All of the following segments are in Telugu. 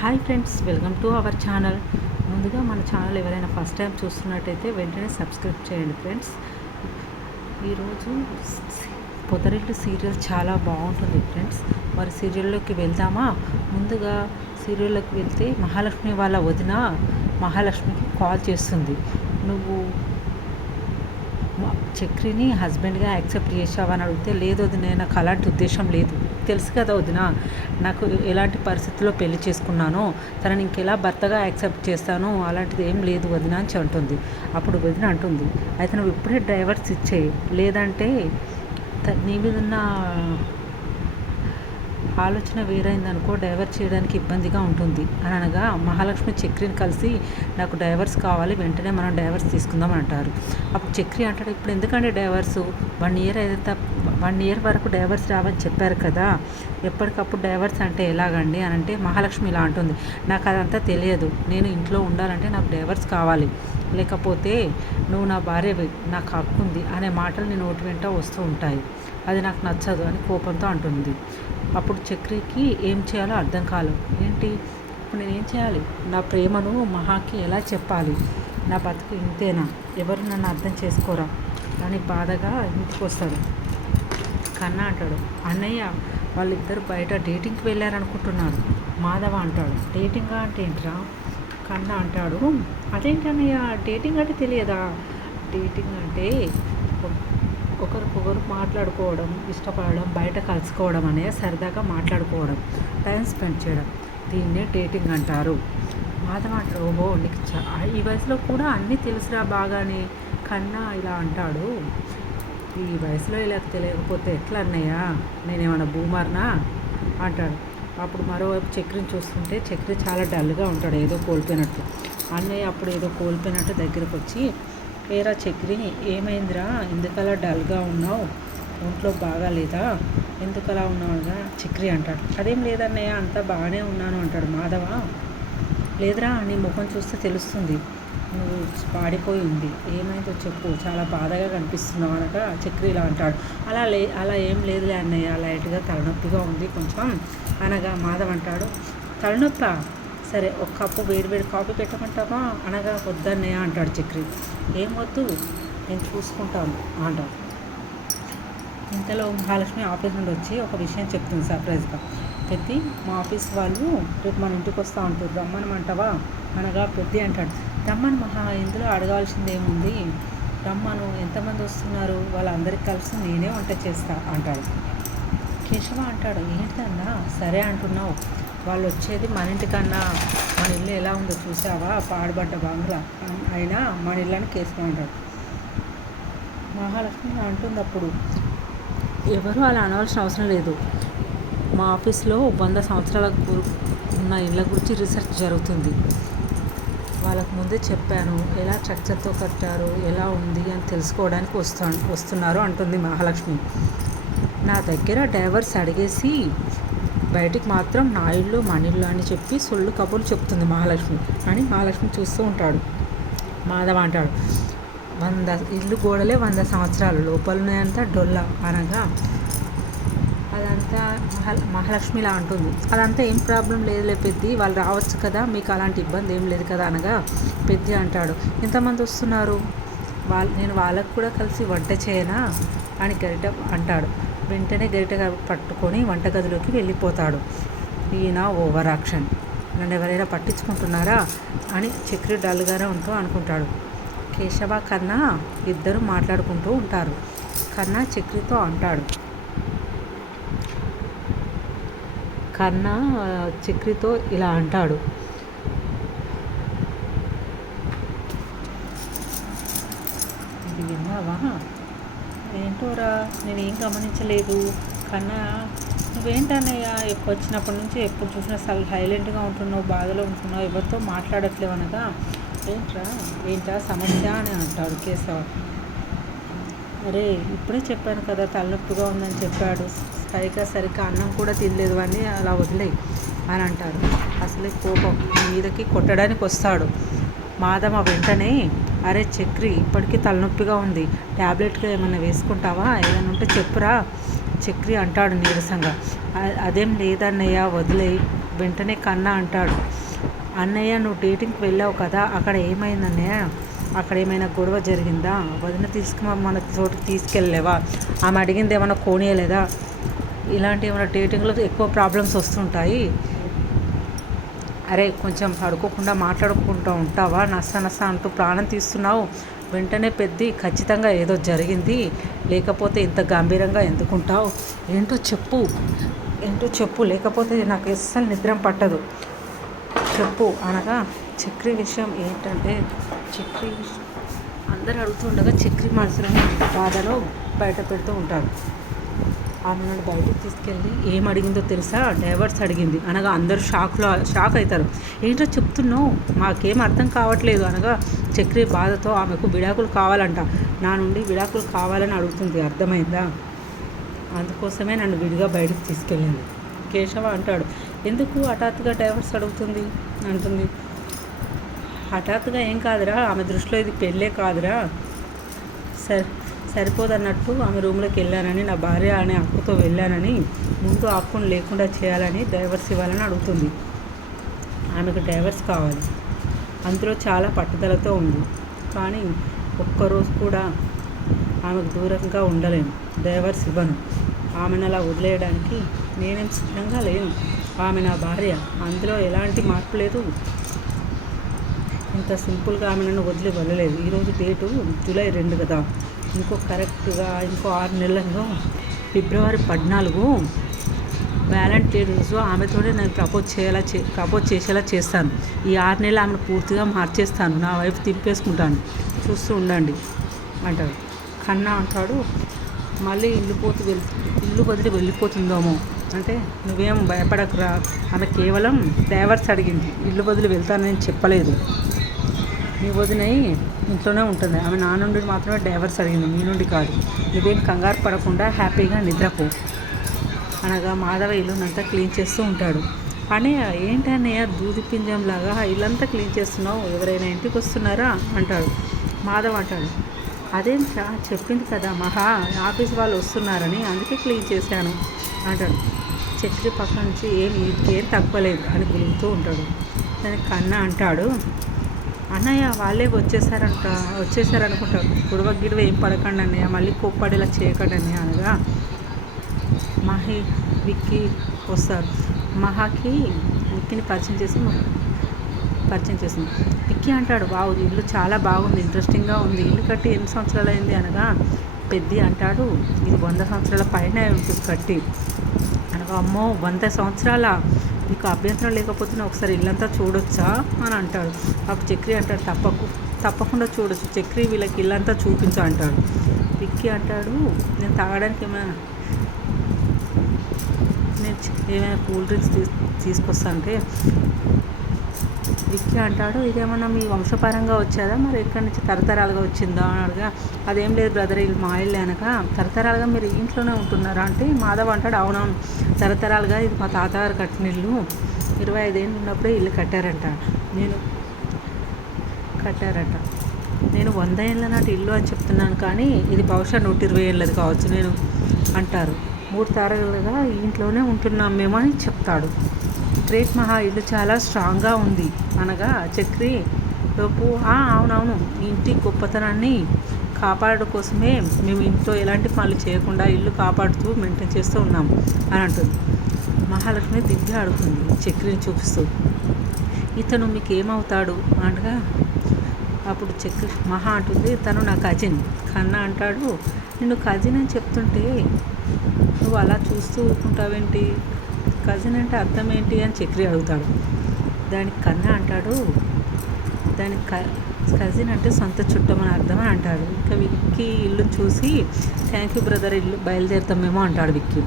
Hi friends, welcome to our channel. ముందుగా మన ఛానల్ ఎవరైనా ఫస్ట్ టైం చూస్తున్నట్టయితే వెంటనే సబ్స్క్రైబ్ చేయండి ఫ్రెండ్స్. ఈరోజు పొదరిల్లు సీరియల్ చాలా బాగుంటుంది ఫ్రెండ్స్. మరి సీరియల్లోకి వెళ్దామా? ముందుగా సీరియల్లోకి వెళ్తే మహాలక్ష్మి వాళ్ళ వదిన మహాలక్ష్మికి కాల్ చేస్తుంది. నువ్వు చక్రిని హస్బెండ్గా యాక్సెప్ట్ చేసావని అడిగితే, లేదు వదిన, నాకు అలాంటి ఉద్దేశం లేదు. తెలుసు కదా వదిన, నాకు ఎలాంటి పరిస్థితుల్లో పెళ్లి చేసుకున్నానో తనని ఇంకెలా భర్తగా యాక్సెప్ట్ చేస్తానో అలాంటిది ఏం లేదు వదిన అని అంటుంది. అప్పుడు వదిన అంటుంది, అయితే నువ్వు ఇప్పుడే డైవర్స్ ఇచ్చేయి, లేదంటే నీ మీద ఉన్న ఆలోచన వేరైందనుకో డైవర్స్ చేయడానికి ఇబ్బందిగా ఉంటుంది అని అనగా, మహాలక్ష్మి చక్రిని కలిసి నాకు డైవర్స్ కావాలి, వెంటనే మనం డైవర్స్ తీసుకుందాం అంటారు. అప్పుడు చక్రి అంటాడు, ఇప్పుడు ఎందుకంటే డైవర్స్ 1 ఇయర్ అయితే 1 ఇయర్ వరకు డైవర్స్ రావని చెప్పారు కదా, ఎప్పటికప్పుడు డైవర్స్ అంటే ఎలాగండి అని అంటే, మహాలక్ష్మి ఇలా అంటుంది, నాకు అదంతా తెలియదు, నేను ఇంట్లో ఉండాలంటే నాకు డైవర్స్ కావాలి, లేకపోతే నువ్వు నా భార్యవి, నాకు హక్కు ఉంది అనే మాటలు నీ నోటి వెంట వస్తూ ఉంటాయి, అది నాకు నచ్చదు అని కోపంతో అంటుంది. అప్పుడు చక్రికి ఏం చేయాలో అర్థం కాలేదు. ఏంటి ఇప్పుడు నేనేం చేయాలి? నా ప్రేమను మహాకి ఎలా చెప్పాలి? నా బతుకు ఇంతేనా, ఎవరు నన్ను అర్థం చేసుకోరా అని బాధగా ఇంటికి వస్తాడు. కన్నా అంటాడు, అన్నయ్య వాళ్ళిద్దరు బయట డేటింగ్కి వెళ్ళారనుకుంటున్నారు. మాధవ అంటాడు, డేటింగ్ అంటే ఏంట్రా? కన్నా అంటాడు, అదేంటి అన్నయ్య, డేటింగ్ అంటే తెలియదా? డేటింగ్ అంటే ఒకరికొకరు మాట్లాడుకోవడం, ఇష్టపడడం, బయట కలుసుకోవడం అనే సరదాగా మాట్లాడుకోవడం, టైం స్పెండ్ చేయడం, దీన్నే డేటింగ్ అంటారు. మాధవ అంటాడు, ఓహో నీకు ఈ వయసులో కూడా అన్నీ తెలుసురా బాగానే. కన్నా ఇలా అంటాడు, ఈ వయసులో ఇలా తెలియకపోతే ఎట్లా అన్నయ్య, నేనేమన్నా బూమర్నా అంటాడు. అప్పుడు మరోవైపు చక్రిని చూస్తుంటే చక్రి చాలా డల్గా ఉంటాడు, ఏదో కోల్పోయినట్టు. అన్నయ్య అప్పుడు ఏదో కోల్పోయినట్టు దగ్గరకు వచ్చి, ఏరా చక్రి, ఏమైందిరా, ఎందుకలా డల్గా ఉన్నావు, ఒంట్లో బాగాలేదా, ఎందుకలా ఉన్నావుగా చక్రి అంటాడు. అదేం లేదన్నయ్య, అంతా బాగానే ఉన్నాను అంటాడు. మాధవ, లేదురా నీ ముఖం చూస్తే తెలుస్తుంది, నువ్వు పాడిపోయి ఉంది, ఏమైందో చెప్పు, చాలా బాధగా కనిపిస్తున్నావు అనగా చక్రి ఇలా అంటాడు, అలా ఏం లేదులే అన్నయ్య, లైట్గా తలనొప్పిగా ఉంది కొంచెం అనగా మాధవ్ అంటాడు, తలనొప్పా, సరే ఒక కప్పు వేడివేడి కాఫీ పెట్టమంటావా అనగా, వద్దన్నయ్య అంటాడు చక్రి. ఏం వద్దు, నేను చూసుకుంటాను అంటాడు. ఇంతలో మహాలక్ష్మి ఆఫీస్ నుండి వచ్చి ఒక విషయం చెప్తుంది సర్ప్రైజ్గా. పెద్ది, మా ఆఫీస్ వాళ్ళు రేపు మన ఇంటికి వస్తూ ఉంటారు, రమ్మనమంటావా అనగా పెద్ది అంటాడు, రమ్మను మహా, ఇందులో అడగాల్సింది ఏముంది, రమ్మను, ఎంతమంది వస్తున్నారు, వాళ్ళందరికీ కలిసి నేనే వంట చేస్తా అంటాడు. కేశవ అంటాడు, ఏంటన్నా సరే అంటున్నావు, వాళ్ళు వచ్చేది మన ఇంటికన్నా మన ఇల్లు ఎలా ఉందో చూసావా, పాడుబడ్డ బంగ్లా అయినా మన ఇల్లని కేసుకు అంటాడు. మహాలక్ష్మి అంటుంది అప్పుడు, ఎవరు అలా అనవలసిన అవసరం లేదు, మా ఆఫీస్లో 100 సంవత్సరాల ఉన్న ఇళ్ళ గురించి రీసెర్చ్ జరుగుతుంది, వాళ్ళకు ముందే చెప్పాను ఎలా స్ట్రక్చర్తో కట్టారు, ఎలా ఉంది అని తెలుసుకోవడానికి వస్తున్నారు అంటుంది మహాలక్ష్మి. నా దగ్గర డైవర్స్ అడిగేసి బయటికి మాత్రం నా ఇల్లు మన ఇల్లు అని చెప్పి సొల్లు కబుర్లు చెప్తుంది మహాలక్ష్మి అని మహాలక్ష్మి చూస్తూ ఉంటాడు. మాధవ అంటాడు, 100 ఇల్లు గోడలే 100 సంవత్సరాలు, లోపలనేంతా డొల్ల అనగా, అదంతా మహాలక్ష్మిలా అంటుంది, అదంతా ఏం ప్రాబ్లం లేదులే పెద్ది, వాళ్ళు రావచ్చు కదా, మీకు అలాంటి ఇబ్బంది ఏం లేదు కదా అనగా, పెద్ది అంటాడు, ఎంతమంది వస్తున్నారు, నేను వాళ్ళకు కూడా కలిసి వంట చేయనా అని గరిట అంటాడు. వెంటనే గరిట పట్టుకొని వంటగదిలోకి వెళ్ళిపోతాడు. ఈయన ఓవర్ యాక్షన్, నన్ను ఎవరైనా పట్టించుకుంటున్నారా అని చక్రి డల్గానే ఉంటూ అనుకుంటాడు. కేశవ కన్నా ఇద్దరు మాట్లాడుకుంటూ ఉంటారు. కన్నా చక్రితో అంటాడు, కన్నా చక్రితో ఇలా అంటాడు, ఇది విన్నావా, ఏంటోరా నేనేం గమనించలేదు, కన్నా నువ్వేంటన్నయ్య ఎప్పుడు వచ్చినప్పటి నుంచి ఎప్పుడు చూసినా సైలెంట్గా ఉంటున్నావు, బాధలో ఉంటున్నావు, ఎవరితో మాట్లాడట్లేవు అనగా, ఏంటా సమస్య అని అంటాడు కేశవ. అరే ఇప్పుడే చెప్పాను కదా తలనొప్పిగా ఉందని చెప్పాడు, సరిగ్గా అన్నం కూడా తినలేదు అని అలా వదిలేయి అని అంటాడు. అసలే కోపం మీదకి కొట్టడానికి వస్తాడు. మాధవ వెంటనే, అరే చక్రి ఇప్పటికీ తలనొప్పిగా ఉంది, ట్యాబ్లెట్గా ఏమైనా వేసుకుంటావా, ఏదైనా ఉంటే చెప్పురా చక్రి అంటాడు నీరసంగా. అదేం లేదన్నయ్య, వదిలేయి, వెంటనే కన్నా అంటాడు, అన్నయ్య నువ్వు డేటింగ్కి వెళ్ళావు కదా, అక్కడ ఏమైంది అన్నయ్య, అక్కడ ఏమైనా గొడవ జరిగిందా, వదిన మన చోటుకి తీసుకెళ్ళలేవా, ఆమె అడిగింది ఏమైనా కోనియలేదా, ఇలాంటి ఏమైనా డేటింగ్లో ఎక్కువ ప్రాబ్లమ్స్ వస్తుంటాయి, అరే కొంచెం పడుకోకుండా మాట్లాడుకుంటూ ఉంటావా, నస్తా అంటూ ప్రాణం తీస్తున్నావు, వెంటనే పెద్ది ఖచ్చితంగా ఏదో జరిగింది, లేకపోతే ఇంత గంభీరంగా ఎందుకుంటావు, ఏంటో చెప్పు లేకపోతే నాకు అస్సలు నిద్ర పట్టదు, చెప్పు అనగా చక్రి విషయం ఏంటంటే అందరు అడుగుతుండగా చక్రి మనసులోని బాధలో బయట పెడుతూ ఉంటాడు. ఆమె నన్ను బయటకు తీసుకెళ్ళి ఏం అడిగిందో తెలుసా, డైవర్స్ అడిగింది అనగా అందరూ షాక్ అవుతారు. ఏంటో చెప్తున్నావు, మాకేం అర్థం కావట్లేదు అనగా చక్రి బాధతో ఆమెకు విడాకులు కావాలంట, నా నుండి విడాకులు కావాలని అడుగుతుంది, అర్థమైందా, అందుకోసమే నన్ను విడిగా బయటకు తీసుకెళ్ళింది. కేశవ అంటాడు, ఎందుకు హఠాత్తుగా డైవర్స్ అడుగుతుంది అంటుంది. హఠాత్తుగా ఏం కాదురా, ఆమె దృష్టిలో ఇది పెళ్ళే కాదురా, సరిపోదన్నట్టు ఆమె రూమ్లోకి వెళ్ళానని, నా భార్య అనే హక్కుతో వెళ్ళానని, ముందు హక్కును లేకుండా చేయాలని డైవర్స్ ఇవ్వాలని అడుగుతుంది. ఆమెకు డైవర్స్ కావాలి, అందులో చాలా పట్టుదలతో ఉంది, కానీ ఒక్కరోజు కూడా ఆమెకు దూరంగా ఉండలేను, డైవర్స్ ఇవ్వను, ఆమెను అలా వదిలేయడానికి నేనేం సిద్ధంగా లేను, ఆమె నా భార్య, అందులో ఎలాంటి మార్పు లేదు, ఇంత సింపుల్గా ఆమె నన్ను వదిలి వెళ్ళలేదు. ఈరోజు డేటు జూలై 2 కదా, ఇంకో 6 నెలల్లో ఫిబ్రవరి 14 వ్యాలంటైన్ రోజు ఆమెతోనే నేను ప్రపోజ్ చేసేలా చేస్తాను, ఈ 6 నెలలు ఆమెను పూర్తిగా మార్చేస్తాను, నా వైపు తిప్పేసుకుంటాను, చూస్తూ ఉండండి అంటాడు. కన్నా అంటాడు, మళ్ళీ ఇల్లు వదిలి వెళ్ళిపోతుందేమో అంటే, నువ్వేం భయపడకురా, ఆమె కేవలం డైవర్స్ అడిగింది, ఇల్లు వదిలి వెళ్తానని చెప్పలేదు, నీ వదినై ఇంట్లోనే ఉంటుంది, ఆమె నా నుండి మాత్రమే డైవర్స్ అడిగింది, మీ నుండి కాదు, నువ్వేం కంగారు పడకుండా హ్యాపీగా నిద్రపో అనగా మాధవ ఇల్లునంతా క్లీన్ చేస్తూ ఉంటాడు. అన్నయ్య ఏంటన్నయ్య దూది పింజంలాగా ఇల్లంతా క్లీన్ చేస్తున్నావు, ఎవరైనా ఇంటికి వస్తున్నారా అంటాడు. మాధవ్ అంటాడు, అదేం చెప్పింది కదా మహా, ఆఫీస్ వాళ్ళు వస్తున్నారని, అందుకే క్లీన్ చేశాను అంటాడు. చక్రి పక్క నుంచి ఏం తక్కువలేదు అని గులుగుతూ ఉంటాడు. దానికి కన్నా అంటాడు, అన్నయ్య వాళ్ళే వచ్చేసారనుకుంటాడు, గిడవ ఏం పడకండి అన్నయ్య, మళ్ళీ కోప్పడేలా చేయకండి అన్నయ్య అనగా మహి విక్కీ వస్తారు. మహాకి విక్కీని పరిచయం చేసింది. విక్కీ అంటాడు, వావ్ ఇల్లు చాలా బాగుంది, ఇంట్రెస్టింగ్గా ఉంది, ఇల్లు కట్టి ఎన్ని సంవత్సరాలు అయింది అనగా పెద్ది అంటాడు, ఇది 100 సంవత్సరాల పైన ఉంటుంది కట్టి అనగా, అమ్మో 100 సంవత్సరాల, మీకు అభ్యంతరం లేకపోతే ఒకసారి ఇల్లంతా చూడొచ్చా అని అంటాడు. అప్పుడు చక్రి అంటాడు, తప్పకుండా చూడొచ్చు, చక్రి వీళ్ళకి ఇల్లంతా చూపించు అంటాడు. విక్కీ అంటాడు, నేను తాగడానికి ఏమైనా కూల్ డ్రింక్స్ తీసుకొస్తానంటే, విక్కీ అంటాడు, ఇదేమన్నా మీ వంశపరంగా వచ్చేదా, మరి ఎక్కడి నుంచి తరతరాలుగా వచ్చిందా అని అడగా, అదేం లేదు బ్రదర్, ఇది మా ఇల్లు అనగా, తరతరాలుగా మీరు ఇంట్లోనే ఉంటున్నారా అంటే, మాధవ్ అంటాడు, అవునవును తరతరాలుగా ఇది మా తాతగారు కట్టిన ఇల్లు, 25 ఏళ్ళు ఉన్నప్పుడే ఇల్లు కట్టారట, నేను 100 ఏళ్ళ నాటి ఇల్లు అని చెప్తున్నాను, కానీ ఇది బహుశా 120 ఏళ్ళది కావచ్చు నేను అంటారు. 3 తరాలుగా ఈ ఇంట్లోనే ఉంటున్నాం మేము అని చెప్తాడు. గ్రేట్ మహా, ఇల్లు చాలా స్ట్రాంగ్గా ఉంది అనగా చక్రి లోపు, అవునవును, ఇంటి గొప్పతనాన్ని కాపాడడం కోసమే మేము ఇంట్లో ఎలాంటి పనులు చేయకుండా ఇల్లు కాపాడుతూ మెయింటైన్ చేస్తూ ఉన్నాం అని అంటుంది. మహాలక్ష్మి దివ్య అడుగుతుంది చక్రిని చూపిస్తూ, ఇతను మీకు ఏమవుతాడు అనగా, అప్పుడు మహా అంటుంది, తను నా కజిన్. కన్నా అంటాడు, నిన్ను కజిన్ అని చెప్తుంటే నువ్వు అలా చూస్తూ ఊరుకుంటావేంటి, కజిన్ అంటే అర్థం ఏంటి అని చక్రి అడుగుతాడు. దానికి కన్నా అంటాడు, కజిన్ అంటే సొంత చుట్టం అని అర్థం అని అంటాడు. ఇంకా విక్కీ ఇల్లు చూసి, థ్యాంక్ యూ బ్రదర్, ఇల్లు బయలుదేరుతామేమో అంటాడు విక్కీ.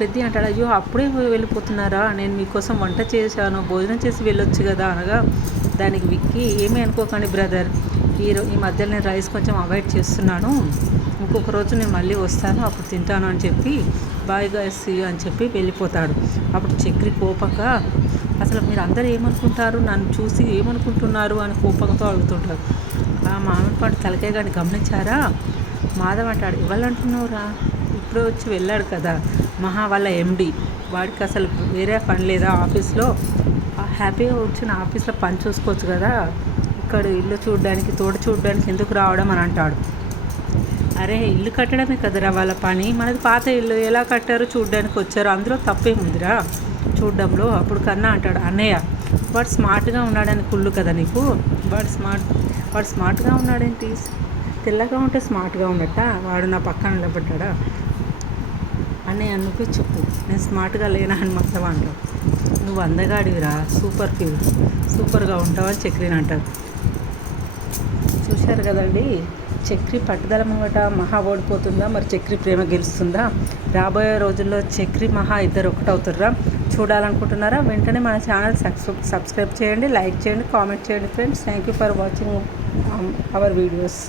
పెద్ద అంటాడు, అయ్యో అప్పుడే వెళ్ళిపోతున్నారా, నేను మీకోసం వంట చేశాను, భోజనం చేసి వెళ్ళొచ్చు కదా అనగా, దానికి విక్కీ, ఏమీ అనుకోకండి బ్రదర్, ఈ మధ్య నేను రైస్ కొంచెం అవాయిడ్ చేస్తున్నాను, ఇంకొక రోజు నేను మళ్ళీ వస్తాను, అప్పుడు తింటాను అని చెప్పి, బాయ్ గైస్ సీ యూ అని చెప్పి వెళ్ళిపోతాడు. అప్పుడు చక్రి కోపంగా, అసలు మీరు అందరూ ఏమనుకుంటారు, నన్ను చూసి ఏమనుకుంటున్నారు అని కోపంతో అడుగుతుంటారు. ఆ మామిడి పండు తలకాయ కానీ గమనించారా, మాధవ్ అంటాడు, ఇవ్వాలంటున్నావురా, ఇప్పుడే వచ్చి వెళ్ళాడు కదా మహా వాళ్ళ ఎండి, వాడికి అసలు వేరే పని లేదా ఆఫీస్లో? హ్యాపీగా కూర్చుని ఆఫీస్లో పని చూసుకోవచ్చు కదా, ఇక్కడ ఇల్లు చూడడానికి తోట చూడడానికి ఎందుకు రావడం అని అంటాడు. అరే ఇల్లు కట్టడమే కదరా వాళ్ళ పని, మనది పాత ఇల్లు ఎలా కట్టారో చూడడానికి వచ్చారు, అందులో తప్పేముందిరా చూడడంలో. అప్పుడు కన్నా అంటాడు, అన్నయ్య వాడు స్మార్ట్గా ఉన్నాడని కుళ్ళు కదా నీకు, వాడు స్మార్ట్గా ఉన్నాడేంటి, తెల్లగా ఉంటే స్మార్ట్గా ఉన్నట్ట, వాడు నా పక్కన నిలబడ్డా అన్నయ్య నువ్వే చెప్పు, నేను స్మార్ట్గా లేనా అని మొత్తం అంటావు. నువ్వు అందగాడివిరా, సూపర్గా ఉంటావని చక్రిని అంటారు. చూశారు కదండి, చక్రి పట్టుదల ముంగట మహా ఓడిపోతుందా, మరి చక్రి ప్రేమ గెలుస్తుందా? రాబోయే రోజుల్లో చక్రి మహా ఇద్దరు ఒకటవుతారా? చూడాలనుకుంటున్నారా? వెంటనే మన ఛానల్ సబ్స్క్రైబ్ చేయండి, లైక్ చేయండి, కామెంట్ చేయండి friends. Thank you for watching our videos.